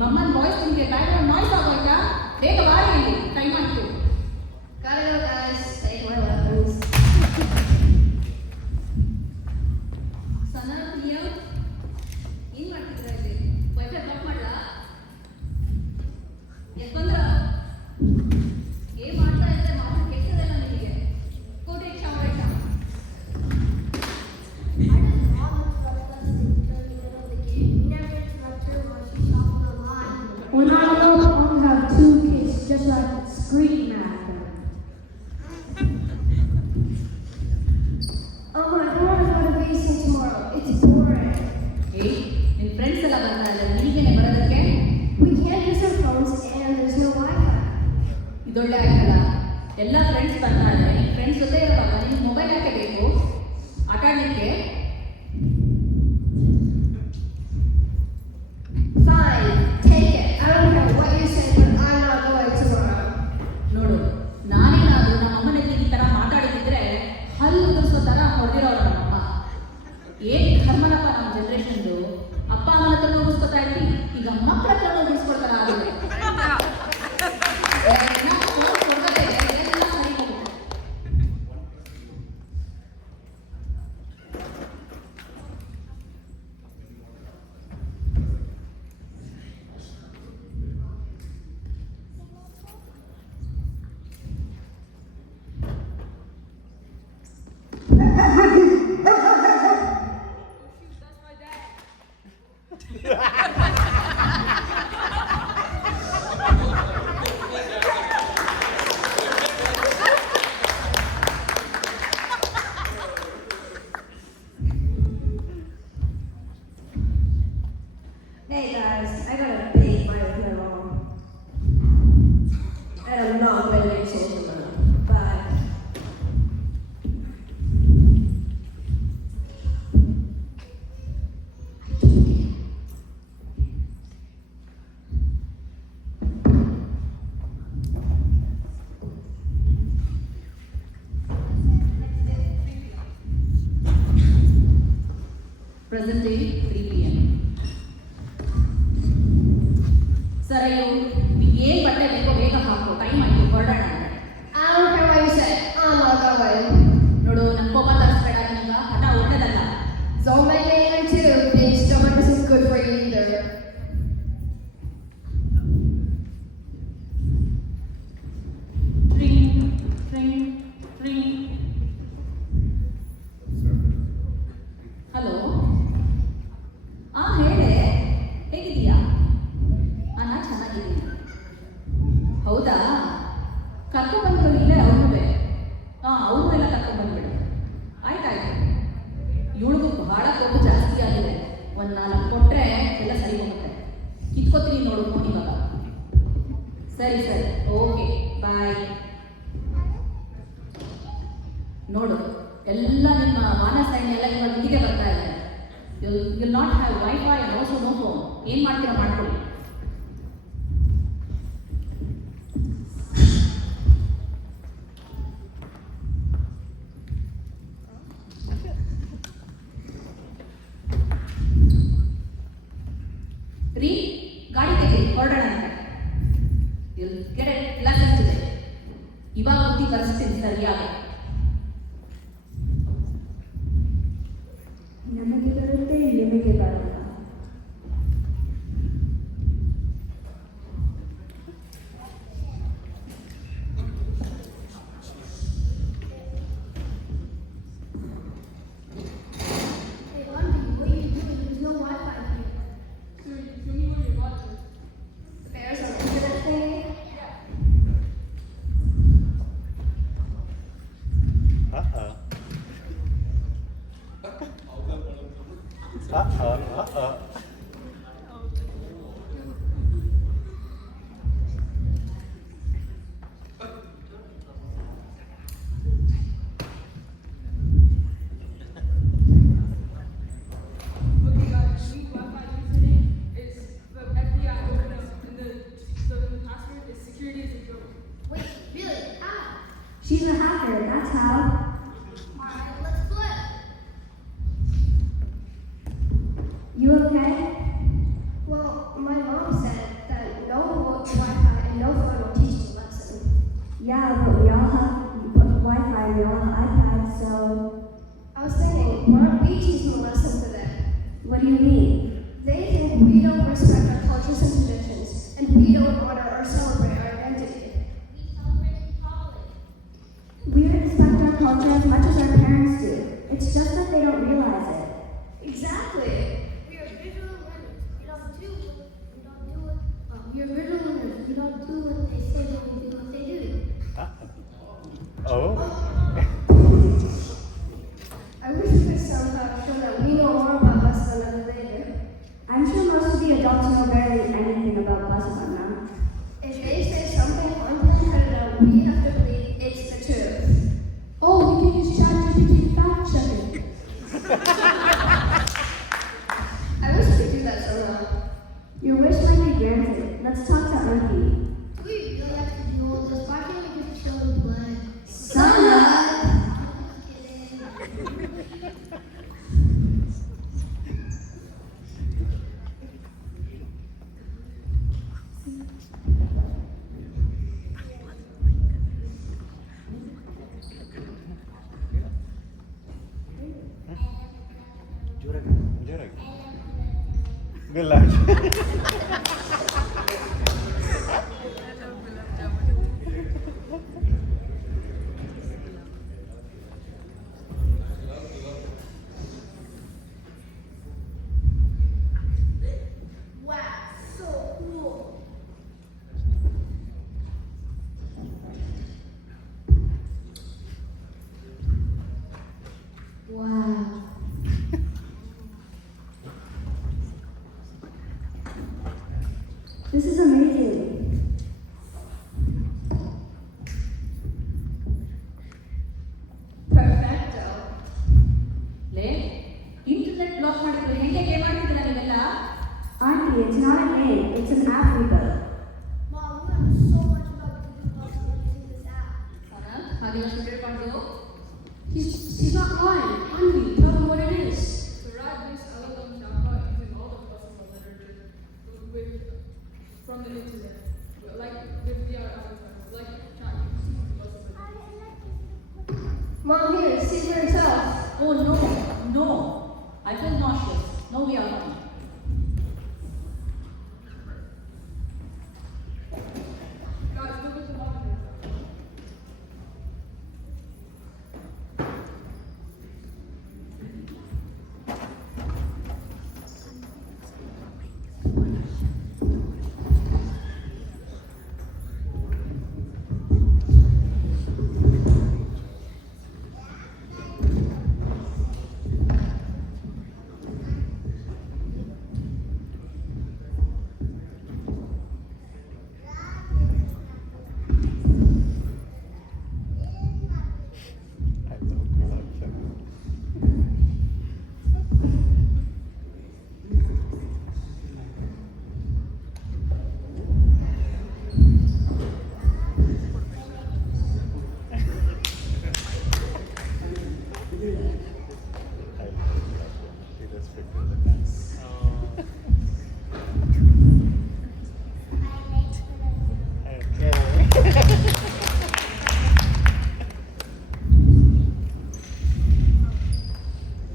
ನಿಮ್ಮಮ್ಮನ voice ನಿಮಗೆ background noise ಆಗೋಯ್ತಾ? ಬೇಗ ಬಾರಿ ಇಲ್ಲಿ, ಟೈಮ್ ಆಯ್ತು. Gotta go, guys. Take my weapons. Sana, Priya, ಏನ್ ಮಾಡ್ತಿದ್ರ ಇಲ್ಲಿ? ವೈಫೈ ಬ್ಲಾಕ್ ಮಾಡ್ಲಾ? ಎಲ್ಲಿ ಬಂದ್ರ? ಏನ್ ಮಾಡ್ತಾ ಇದ್ರೆ ಮಾತು ಕೇಳ್ಸೋದಲ್ಲ ನಿಮಗೆ. Go take shower right now. When I grow up, I'm gonna have 2 kids just like scream at them. Oh, I don't want to go to racing tomorrow. It's boring. ಏಯ್, ನಿನ್ನ ಫ್ರೆಂಡ್ಸ್ ಎಲ್ಲ ಬರ್ತಾರಲ್ಲ, ನಿನಗೇನೆ ಬರೋದಕ್ಕೆ? We can't use our phones and there's no Wi-Fi. ಇದೊಳ್ಳೆ ಆಯ್ತಲ್ಲ, ಎಲ್ಲ friends ಬರ್ತಾರೆ, ನಿನ್ನ friends ಜೊತೆ ಇರೋವಾಗ ನಿನ್ನ ಮೊಬೈಲ್ ಯಾಕೆ ಬೇಕು ಆಟ ಆಡಲಿಕ್ಕೆ? Fine, take it. I don't care what you say, but I'm not going tomorrow. ನೋಡು, ನಾನೇನಾದರೂ ನಮ್ಮ ಅಮ್ಮನ ಎದುರಿಗೆ ಈ ಥರ ಮಾತಾಡಿದ್ರೆ ಹಲ್ಲು ಉದುರಿಸೋ ಥರ ಹೊಡೆದಿರೋರು ನಮ್ಮಮ್ಮ. ಏನು ಕರ್ಮನಪ್ಪ ನಮ್ಮ ಜನ್ರೇಷನ್ದು. ಅಪ್ಪ ಅಮ್ಮನ ಹತ್ರ ಉಗಿಸ್ಕೊತಾ ಇದ್ವಿ, ಈಗ ಮಕ್ಕಳ ಹತ್ರ ಉಗಿಸ್ಕೊಡ್ತಾರ ಆಗಿದೆ. Hey guys, I got a big fight with my mom. And I'm not going to change her. Bye. Present day 3 p.m. Sarayu, ಏನು ಬಟ್ಟೆ ಬೇಕೋ ಬೇಗ ಹಾಕು, ಟೈಮ್ ಆಯಿತು, ಹೊರಡೋಣ. I don't care what you say. I'm not going. ನೋಡು, ನನ್ನ ಕೋಪ ತರಿಸ್ಬೇಡ, ನಿನಗ ಹಠ ಒಳ್ಳೆದಲ್ಲ. Don't make me angry too. Being stubborn isn't good for you either. Ring, ring, ring. Hello, ಹೇಳೆ, ಹೇಗಿದೀಯಾ? ನಾನು ಚೆನ್ನಾಗಿದ್ದೀನಿ. ಹೌದಾ, ಕರ್ಕೊಂಡ್ಬಂದ್ರು ಇಲ್ಲೇ ಅವ್ರನ್ನೇ. ಅವ್ರನ್ನೆಲ್ಲ ಕರ್ಕೊಂಡ್ಬಂದ್ಬಿಡು. ಆಯ್ತಾಯ್ತು. ಇವಳಿಗೂ ಬಹಳ ಕೋಪ ಜಾಸ್ತಿ ಆಗಿದೆ. 1-4 ಕೊಟ್ಟರೆ ಎಲ್ಲ ಸರಿ ಹೋಗುತ್ತೆ. ಕಿತ್ಕೋತೀನಿ ನೋಡು ಫೋನ್ ಇವಾಗ. ಸರಿ ಸರಿ, ಓಕೆ, ಬಾಯ್. ನೋಡು, ಎಲ್ಲ ನಿಮ್ಮ ಮಾನಸ ಎಲ್ಲ ಇವಾಗ ಇಲ್ಲಿಗೆ ಬರ್ತಾ ಇದೆ. You not have WiFi and also no phone. ಏನು ಮಾಡ್ತೀರಾ ಮಾಡ್ಕೊಳ್ಳಿ. ರೀ, ಗಾಡಿ ತೆಗಿ, ಹೊರಡೋಣ ಅಂತ. Get it lesson today. ಇವಾಗ ಬುದ್ಧಿ ಕಲಿಸ್ತೀನಿ ಸರಿಯಾಗಿ. ನಮಗೆ ಬರುತ್ತೆ, ನಿಮಗೆ ಬರಲ್ಲ. Hey, Bundy, what are you doing? There's no Wi-Fi here. Show me where you're watching. There's an internet thing. Uh-oh. Uh-oh. Okay, guys, the Wi-Fi username is the FBI opener, and the password is security is a joke. Wait, really? How? She's a hacker, that's how. Alright, let's flip. You okay? Well, my mom said Yeah, but we all have Wi-Fi, we all have iPads, so... I was thinking, why don't we teach them a lesson to them? What do you mean? They think we don't respect our cultures and traditions, and we don't honor or celebrate our identity. We celebrate in public. We respect our culture as much as our parents do. It's just that they don't realize it. Exactly. We are visual learners. We don't do it. We are visual learners. We don't do what they say, but we do what they do. Oh. I wish we could somehow show that we know more about Basavana than they do. I'm sure most of the adults know barely anything about Basavana. If they say something unprecedented, we have to believe it's the truth. Oh, we can use ChatGPT to fact check it. I wish we could do that somehow. Your wish might be granted. Let's talk to Auntie. Do we really have to do all this? Why can't we just chill and play? Sana! Just kidding. ಜೋರಾಗಿ ಗುಲಾಬ್ Wow, so cool. Wow. This is amazing. Perfecto. ಲೇ internet block ಮಾಡಿದ್ರೆ ಹೆಂಗೆ game ಆಡ್ತಿದ್ದೀರಾ ನೀವೆಲ್ಲ? Auntie, it's not a game, it's an app we built. Mom, we learned so much about Google Plus using this app. Sanal, ಹಾಗೆಲ್ಲ ಸುಳ್ಳು ಮಾಡ್ದು. He's not lying. Auntie, tell him what it is. The Rad makes Aladdin Java using all the Basava literature with, from the internet, like with VR avatars, like ChatGPT Basava. Mom, here, see for yourself. Oh no, no. I feel nauseous. No, we are not. Guys, look at the monitor.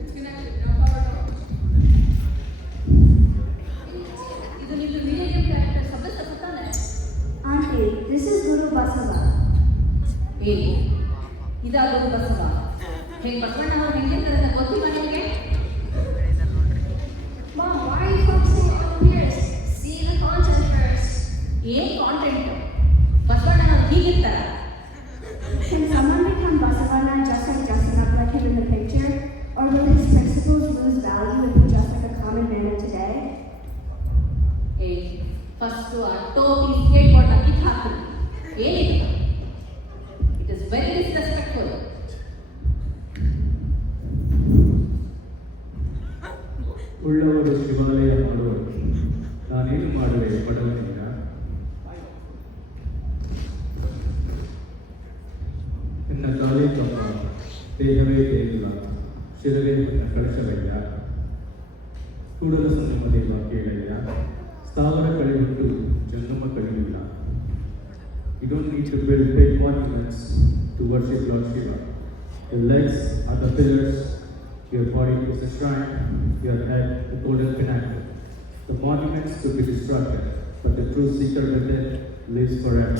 It's connected, now power on. ಇದು ನಿಮ್ದು video game character ಸಬ್ಬಸ್ ತಾನೆ? Auntie, this is Guru Basava. ಏ ಇದಾಗೋದು ಬಸವ. ಹೆಂಗ್ ಬಸವಣ್ಣ ಅವ್ರು ಹೆಂಗಿರ್ತಾರೆ ಅಂತ ಗೊತ್ತಿಲ್ಲ ನಿಮಗೆ? Mom, why are you focusing on appearance? See the content first. ಏನ್ ಕಾಂಟೆಂಟ್? ಬಸವಣ್ಣ ಅವ್ರು ಹೀಗಿರ್ತಾರ? Can someone become Basavana just like him in the picture? Or will his principles lose value if he just like a common man of today? ಏ first ಆ ಟೋಪಿ skate ಬೋರ್ಡ್ನ ಕಿತ್ತು ಹಾಕ್ತೀನಿ. ಏನಿದು? It is very disrespectful. ಉಳ್ಳವರು ಶಿವಾಲಯ ಮಾಡುವರು ನಾನೇನು ಮಾಡುವೆ ಬಡವನಿಂದ ನಿನ್ನ ಕಾಲೇ ತಮ್ಮ ದೇಹವೇ ದೇವಿಲ್ಲ ಶಿರವೇ ಕಳಶವಯ್ಯ ಕೂಡಲ ಸಂಗಮ ದೇವ ಕೇಳಯ್ಯ ಸ್ಥಾವರ ಕಳೆಯುಂಟು ಜನ್ಮ ಕಳೆಯಿಲ್ಲ You don't need to build big monuments to worship Lord Shiva. Your legs are the pillars, your body is the shrine, your head the golden pinnacle. The monuments could be destructed, but the true seeker within lives forever.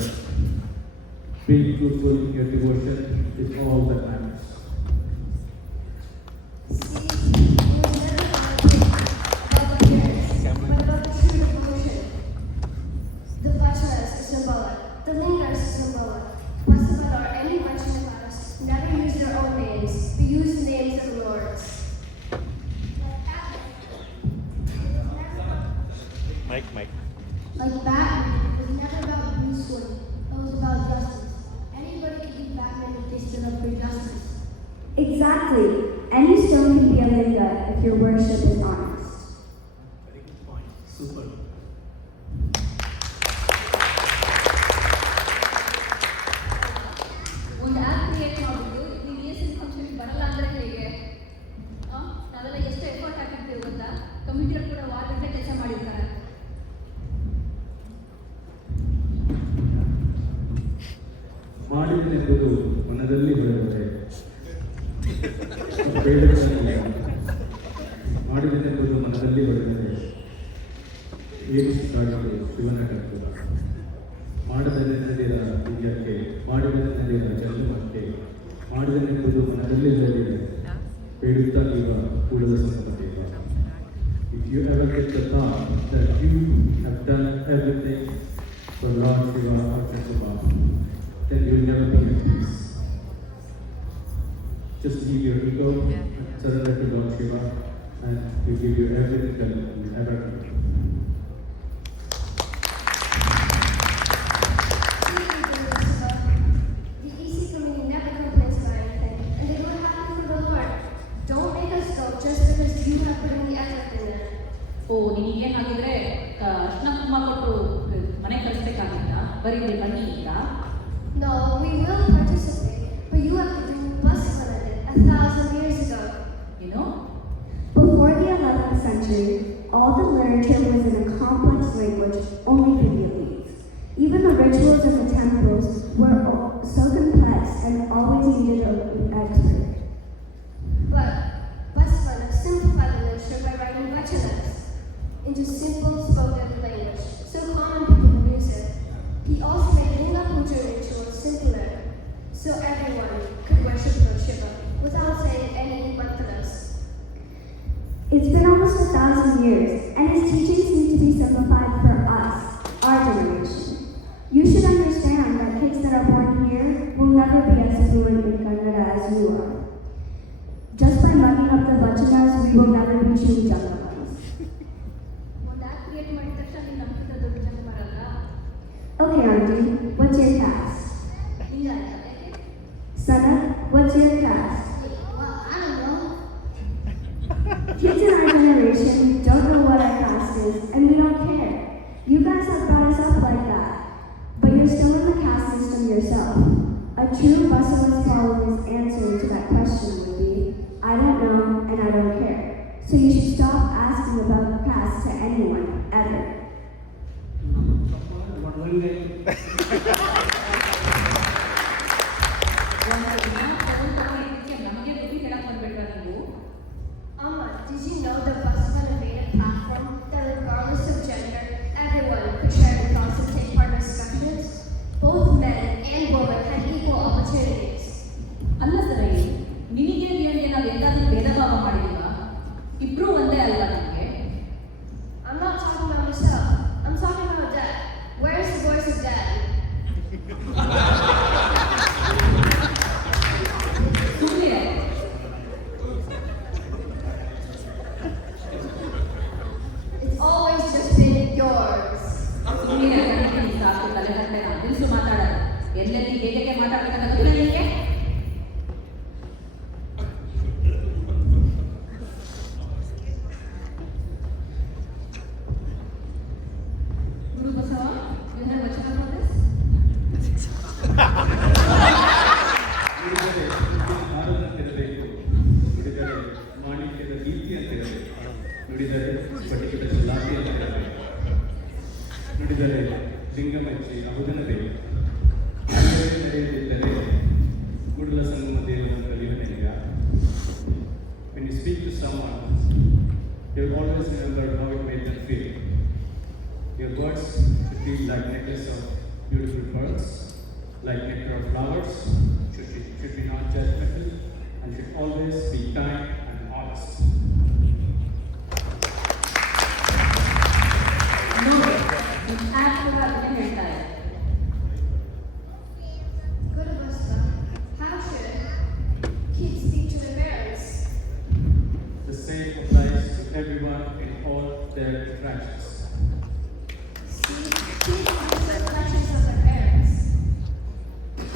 Being truthful in your devotion is all that matters. See, it was never about the appearance, but about the true devotion. The Vachanas is symbolic, the Lingas is symbolic. Vasavada or any Vachanakas never use their own names, but use the names of the Lords. Mike. Like Batman, it was never about Bruce Wayne. It was about justice. Anybody could be Batman if they stood up for justice. Exactly. Any stone can be a linga if your worship is honest. Very good point. Super. ಒಂದು app create ಮಾಡಿಬಿಟ್ಟು ನೀವು ESN ಫಂಕ್ಷನ್ಗೆ ಬರಲ್ಲ ಅಂದರೆ ಹೇಗೆ? ನಾವೆಲ್ಲ ಎಷ್ಟು effort ಹಾಕಿರ್ತೀವಿ ಗೊತ್ತಾ? ಕಂಪ್ಯೂಟರ್ ಕೂಡ ವಾರಗಟ್ಟಲೆ ಕೆಲಸ ಮಾಡಿರ್ತಾರೆ. ಮಾಡಿದನೆಂಬುದು ಮನದಲ್ಲಿ ಹೊಳೆದರೆ ಬೇಡದಲ್ಲಿ ಮಾಡಿದನೆಂಬುದು ಮನದಲ್ಲಿ ಹೊಳೆದರೆ ಏನು ಸುತ್ತಾಡಲು ಶಿವನ ಕರ್ತವ್ಯ. ಮಾಡದನೆಂದಿರ ವಿದ್ಯಕ್ಕೆ ಮಾಡಿದನೆಂದಿರ ಜನ್ಮಕ್ಕೆ ಮಾಡಿದನೆಂಬುದು ಮನದಲ್ಲಿ ಹೊಳೆದರೆ ಬೇಡುತ್ತಾ ಇವ ಕೂಡಲ ಸಂಪದೇವ. If you ever get the thought that you have done everything for Lord Shiva or Chaturma, then you'll never be at peace. Just leave your ego, surrender to Lord Shiva, and He'll give you everything that you ever need. The EC committee never complains about anything, and they do it happy for the Lord. Don't make us go just because you have put in the effort in it. ಓ ನಿನಗೇನು ಹಾಗಿದ್ರೆ ಅರ್ಶಿನ ಕುಂಕುಮ ಕೊಟ್ಟು ಮನೆ ಕಳಿಸ್ಬೇಕಾಗಿತ್ತಾ? ಬರೀ ಬನ್ನಿ ಅಂತ. No, we will participate, but you have to do bus limited 1,000 years ago. You know? Before the 11th century, all the literature was in a complex language only for the elites. Even the rituals in the temples were so complex and always needed an expert. But Basavana simplified the literature by writing vachanas into simple spoken language, so common people can use it. He also made Linga Puja rituals simpler, so everyone could worship Lord Shiva without saying any mantras. It's been almost 1,000 years, and his teachings need to be simplified for us, our generation. You should understand that kids that are born here will never be as fluent in Kannada as you are. Just by mugging up the vachanas, we will never be true Jagalas. ಒಂದು app create ಮಾಡಿದ ತಕ್ಷಣ ನೀನು ನಮ್ಗಿಂತ ದೊಡ್ಡ ಜನ ಮಾಡಲ್ಲ. Okay, Auntie, what's your caste? ಇಲ್ಲ ಆಯ್ತಾ? ಯಾಕೆ? Sana, what's your caste? Well, I don't know. Kids in our generation don't know what our caste is, and we don't care. You guys have brought us up like that, but you're still in the caste system yourself. A true Basavana follower's answer to that question would be, I don't know and I don't care. So you should stop asking about caste to anyone, ever. ಒಂದು ದಿನ ತಗೊಂಡಿದ್ದಕ್ಕೆ ನಮಗೆ ಬುದ್ಧಿ ಹೇಳಕ್ ಬಂದ್ಬಿಟ್ರಾ ನೀವು? Amma, did you know that Basavana made a platform that regardless of gender, everyone could share their thoughts and take part in discussions? Both men and women had equal opportunities. ಅಲ್ಲ sir, ನಿನಗೆ ನಿನಗೆ ನಾವು ಎಲ್ಲಾದ್ರೂ ಭೇದ ಭಾವ ಮಾಡಿದೀವಾ? ಇಬ್ರು ಒಂದೇ ಅಲ್ವಾ ನಮಗೆ? I'm not talking about myself. I'm talking about Dad. Where's the voice of Dad? ಸುಮ್ಮನೆ It's always just been yours. ಸುಮ್ಮನೆ ಸಾಕು ತಲೆ ಹತ್ತೆ ನಿಲ್ಸು ಮಾತಾಡೋದು. ಎಲ್ಲೆಲ್ಲಿ ಹೇಗೆ ಮಾತಾಡ್ಬೇಕಂತ ಗೊತ್ತಿಲ್ಲ ನಿನಗೆ? ಗುರು Basava, you have a chance on this? ನುಡಿದರೆ ನಾರದಂತಿರಬೇಕು, ನುಡಿದರೆ ಮಾಣಿಕ್ಯದ ದೀಪ್ತಿಯಂತಿರಬೇಕು, ನುಡಿದರೆ ಸ್ಫಟಿಕದ ಶಲಾಕೆಯಂತಿರಬೇಕು, ನುಡಿದರೆ ಲಿಂಗಮೆಚ್ಚಿ ಅಹುದನಬೇಕು, ಕಲಿಯದಿದ್ದರೆ ಕೂಡಲ ಸಂಗಮ ದೇವರನ್ನು ಕಲಿಯುವುದಿಲ್ಲ. When you speak to someone, you will always remember how it made them feel. Your words should be like necklace of beautiful pearls, like nectar of flowers, should be not judgmental, and should always be kind and honest. ನೋಡಿ, ನಿಮ್ಮ app ಕೂಡ ಅದನ್ನೇ ಹೇಳ್ತಾ ಇದೆ. Good of us, though. How should kids speak to their parents? The same applies to everyone in all their interactions. See, kids are the reflections of their parents.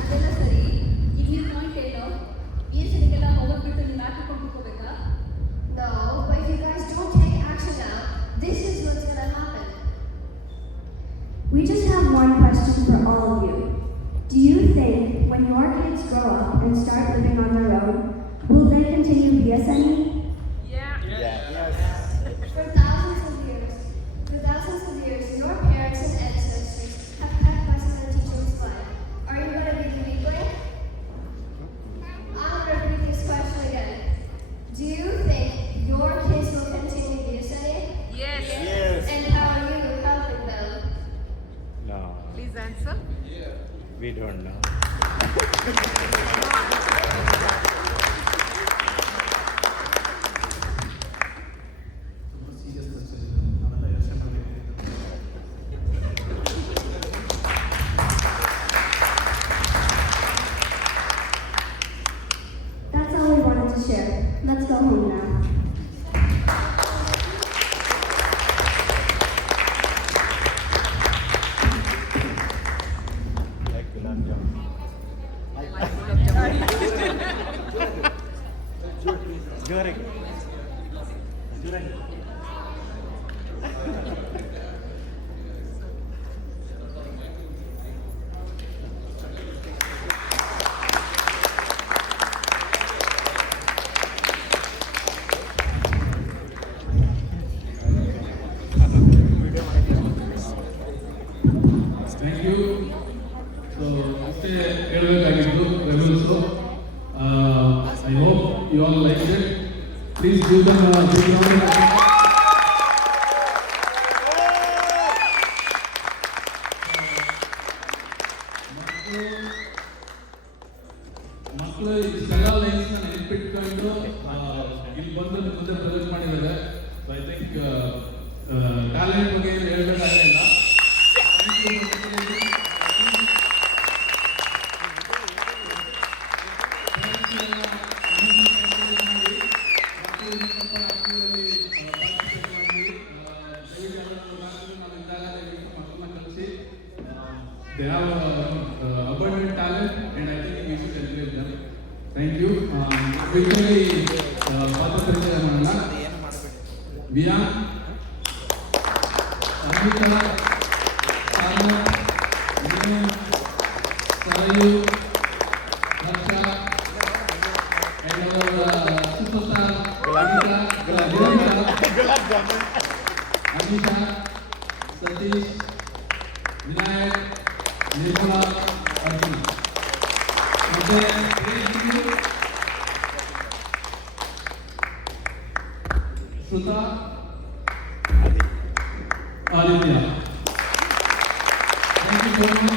ಅದೆಲ್ಲ ಸರಿ, ಈಗ ನಿಮ್ಮ ಪಾಯಿಂಟ್ ಏನು? ಈ ಸರಿಗೆಲ್ಲ ಹೋಗೋದ್ಬಿಟ್ಟು ನೀವು app ಕೊಂಡ್ಕೋಬೇಕಾ? No, but if you guys don't take action now, this is what's gonna happen. We just have one question for all of you. Do you think when your kids grow up and start living on their own, will they continue BSNE? For thousands of years, your parents and ancestors have kept us in the teacher's life. Are you gonna be the weak link? I'm gonna repeat this question again. Do you think your kids will continue BSNE? Yes. And how are you helping them? No, Please answer. we don't know. That's all we wanted to share. Let's go home now. Like gulab jamun. ಜೋರಾಗಿ ಜೋರಾಗಿ Thank you. So, ಅಷ್ಟೇ ಹೇಳಬೇಕಾಗಿತ್ತು ರೆಬಲ್ಸು. I hope you all liked it. Please give them a big round of applause. ಮಕ್ಕಳು ಇಷ್ಟೆಲ್ಲ lines ನೆನಪಿಟ್ಕೊಂಡು ಇಲ್ಲಿ ಬಂದು ನಿಮ್ಮ ಮುಂದೆ ಪ್ರೆಸೆಂಟ್ ಮಾಡಿದ್ದಾರೆ. ಸೊ ಐ ಥಿಂಕ್ ಟ್ಯಾಲೆಂಟ್ ಬಗ್ಗೆ ಏನು ಹೇಳ್ಬೇಕಾಗಿಲ್ಲ. They have abundant talent, and I think we should encourage them. Thank you. Quickly, ಪಾತ್ರಪರಿಚಯ ಮಾಡೋಣ. ವಿಯಾ, ಅರ್ಪಿತಾ, ಸಾಧನ, ವಿನಯ, ಸರಯು, ರಕ್ಷಾ, and our superstar, Anisha, Satish, Vinayak, Nirmala, Arjun. ಮತ್ತೆ ಶ್ರುತಾ, Aditya. Thank you so much.